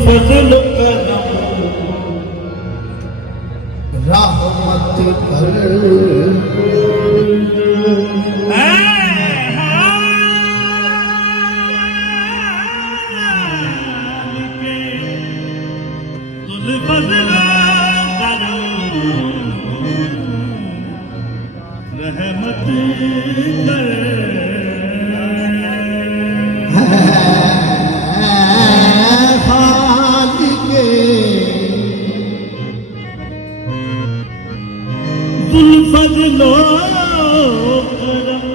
फजल करम रहमत कर रहमत कर खालिके जुल्फजलो करम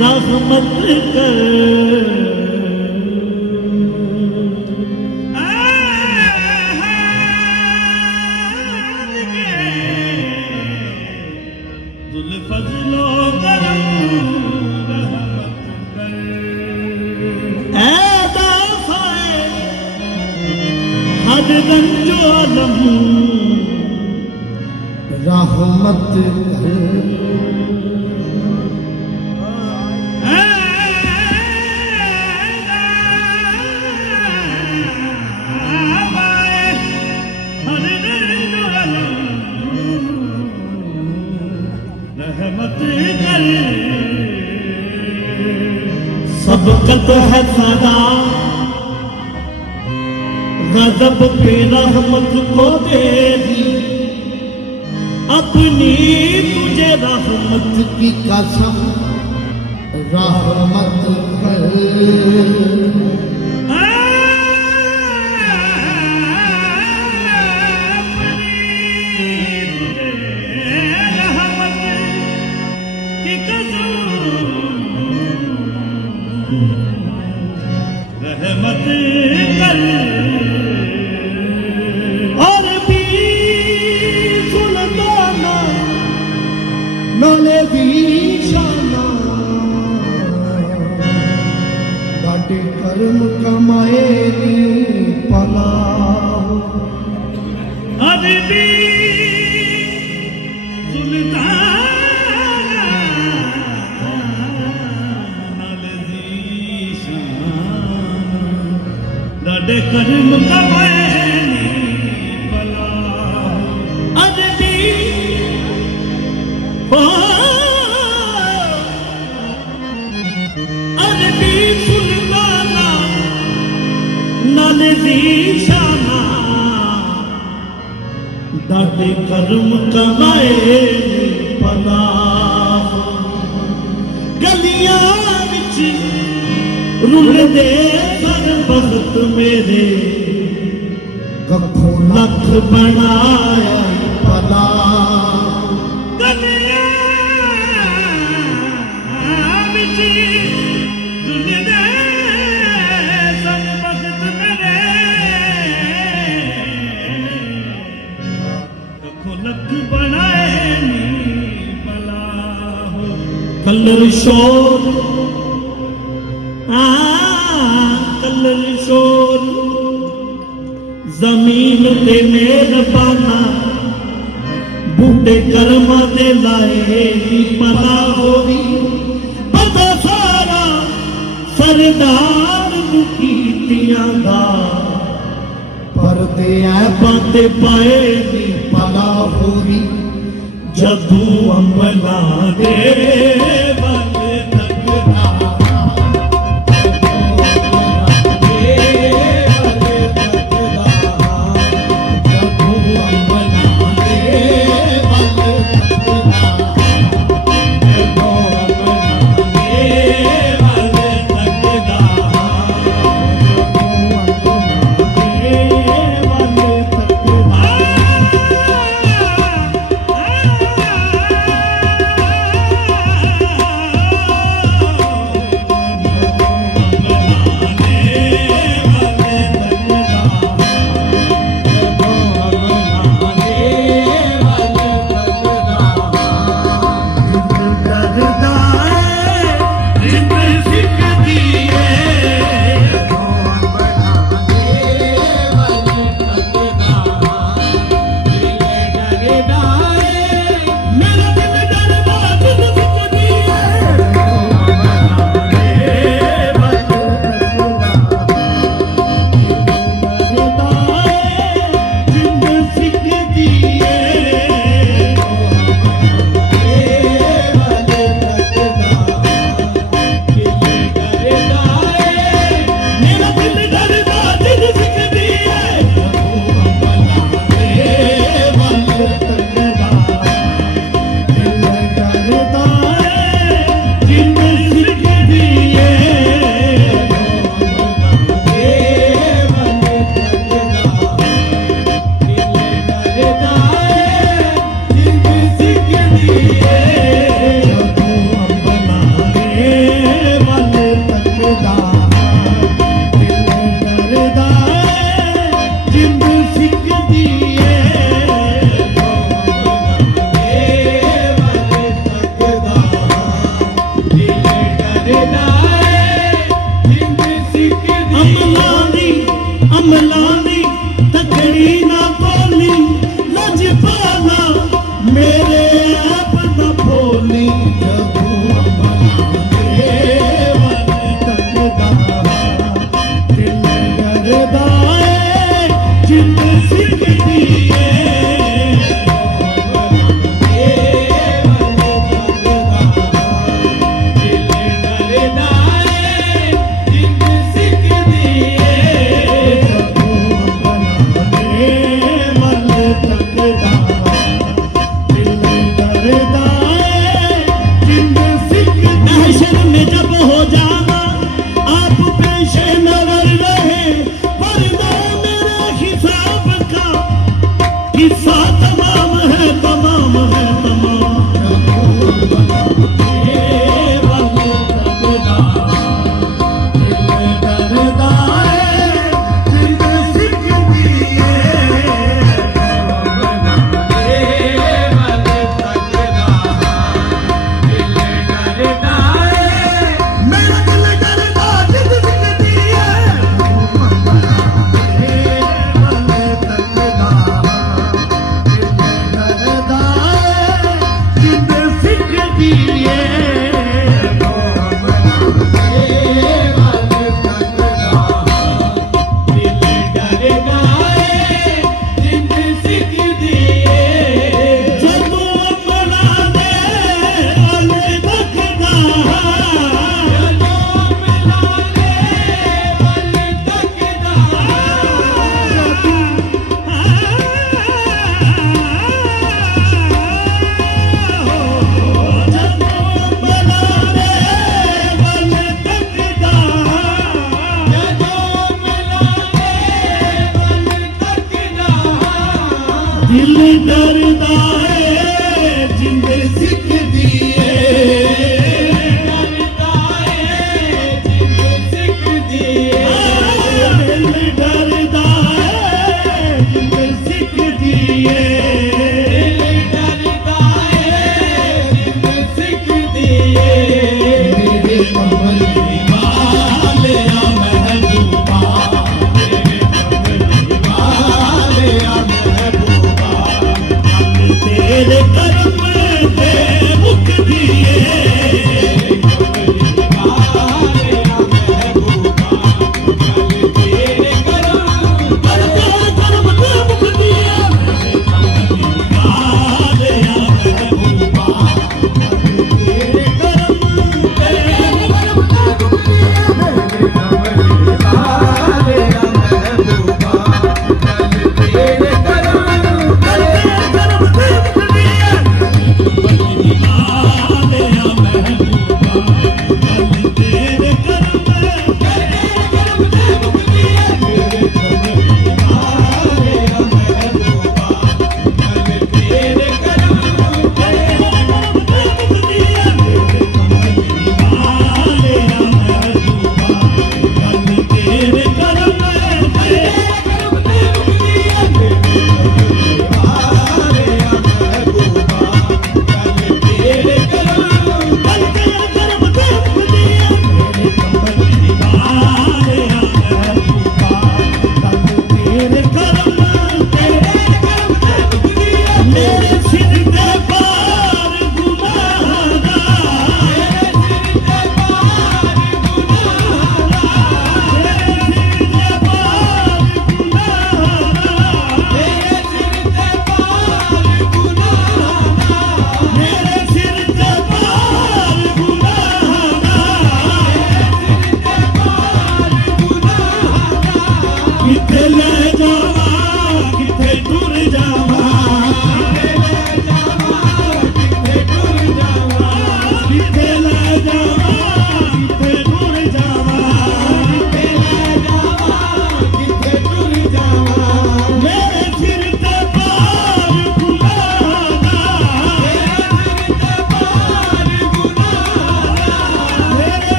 रहमत कर जुल्फजलो करम रहमत कर ऐ दाफ़ाए हद गंजो आलम रहमत कर रहमत कर सबकत है सदा गजब पे रहमत को दे दी अपनी तुझे रहमत की कसम रहमत कर रहमत कर और भी सुल्ताना नाले भी शाना डाटे कर्म कमाए नी पला और भी सुल्ताना डाटे कर्म कमाए भला अजबी अजबी सुल्ताना नल दीशाना डाटे कर्म कमाए भला गलियां विच रुलदे भगत मेरे कखो लख बनाया पला गलियां विच रुलदे भगत मेरे कखो लख बनाए नी भला हो कलर शोर कलर शोर जमीन ते मेहरबाना बूटे कर्मा दे लाए पला होवी पता सारा सरदार कीतियां दा परदे बाते पाए नी पला होरी जदू अमला दे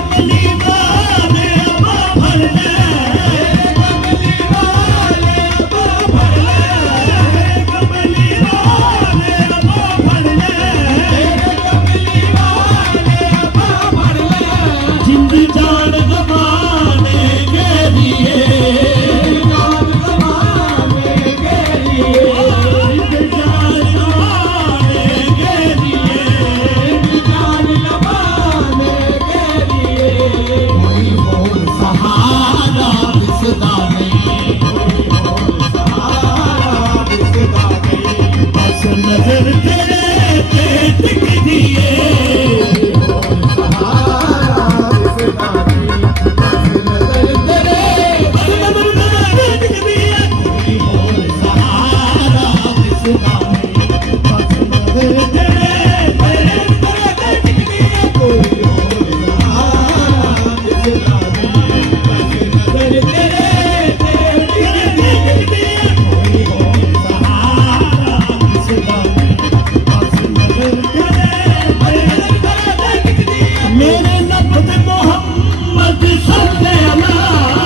कमली वाले अबा भर ले कमली वाले अबा भर ले कमली वाले अबा भर ले कमली वाले अबा भर ले जिंद जान गवाने के लिए जान गवाने के लिए जिंद जान गवाने के लिए जान गवाने के लिए कोई हो सहारा बिसदा नहीं कोई हो सहारा बिसदा नहीं बस नजर तेरे पे टिक दिए सहारा बिसदा नहीं बस नजर तेरे बस नजर तेरे पे टिक दिए कोई हो सहारा बिसदा नहीं बस नजर तेरे पे टिक दिए कोई हो सहारा बिसदा नहीं बस नजर तेरे पे टिक दिए कोई हो सहारा बिसदा नहीं बस नजर तेरे पे टिक दिए मेरे लफ्ज़ मोहम्मद सल्लल्लाहु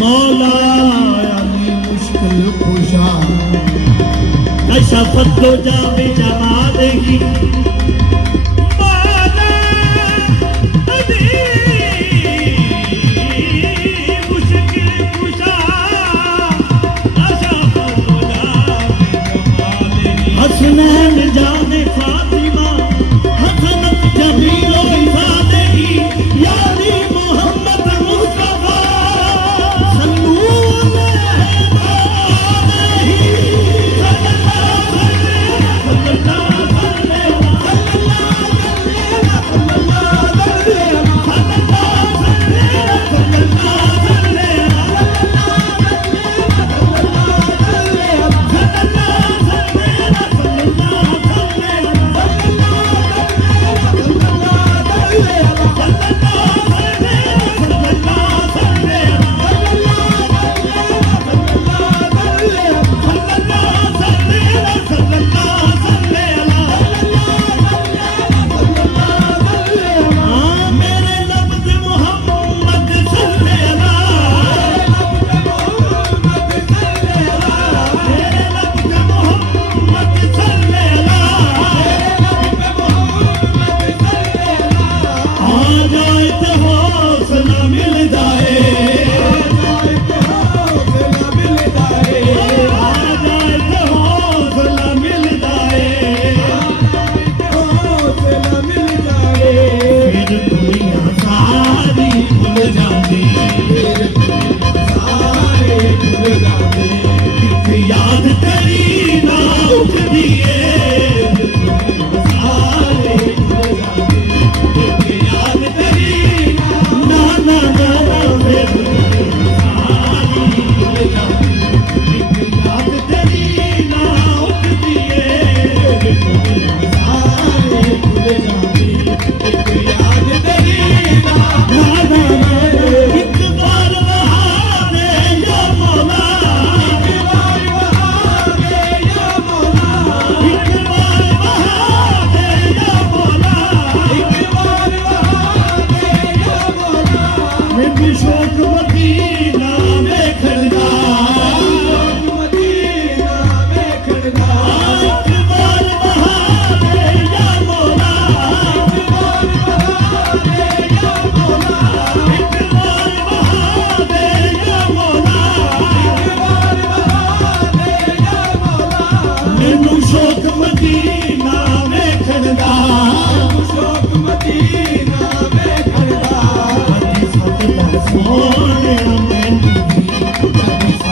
मौला यानी मुश्किल खुशा कशफत दो जामे जमालेगी मौला अली मुश्किल खुशा कशफत दो जामे जमालेगी हसनैन जाने फातिमा हसनत जमीलो इसादेगी यानी मोहम्मद मुस्तफा सल्लल्लाहु अलैहि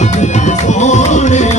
ਸਾਜਨ ਸੋਹਣੇ